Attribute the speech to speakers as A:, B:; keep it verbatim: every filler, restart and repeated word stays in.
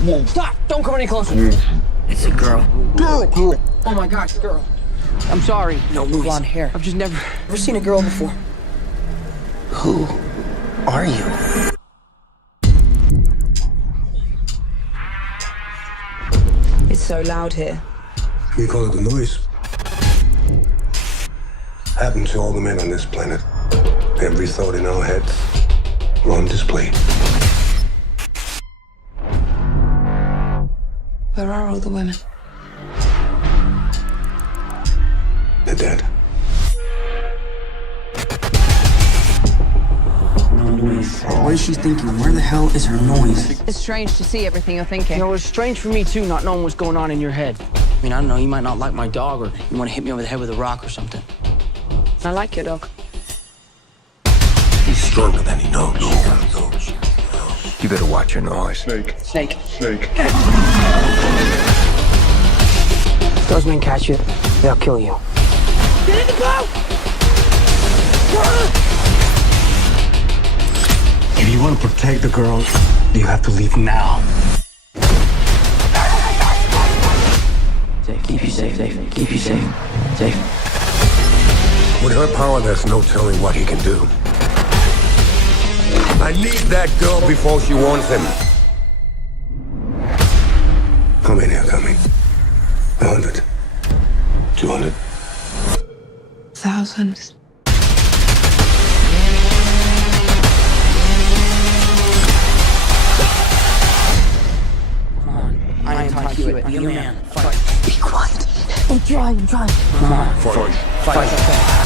A: whoa. Stop! Don't come any closer.
B: It's a girl.
A: Girl, girl. Oh my gosh, girl. I'm sorry.
B: No noise.
A: Blonde hair. I've just never, never seen a girl before.
B: Who are you?
C: It's so loud here.
D: We call it the noise. Happened to all the men on this planet. Every thought in our heads were on display.
C: Where are all the women?
D: They're dead.
B: No noise. What is she thinking? Where the hell is her noise?
C: It's strange to see everything you're thinking.
A: You know, it's strange for me, too, not knowing what's going on in your head.
B: I mean, I don't know, you might not like my dog, or you want to hit me over the head with a rock or something.
C: I like your dog.
D: He's stronger than he knows. You better watch your noise.
A: Snake.
D: Snake.
A: If those men catch you, they'll kill you. Get in the boat!
D: If you want to protect the girl, you have to leave now.
B: Safe, keep you safe, safe, keep you safe, safe.
D: With her power, there's no telling what he can do. I need that girl before she wants him. How many are coming? A hundred? Two hundred?
C: Thousands.
B: Come on. I am Todd Hewitt. I'm your man. Fight.
C: Be quiet. I'm trying, I'm trying.
B: Come on.
D: Fight.
B: Fight.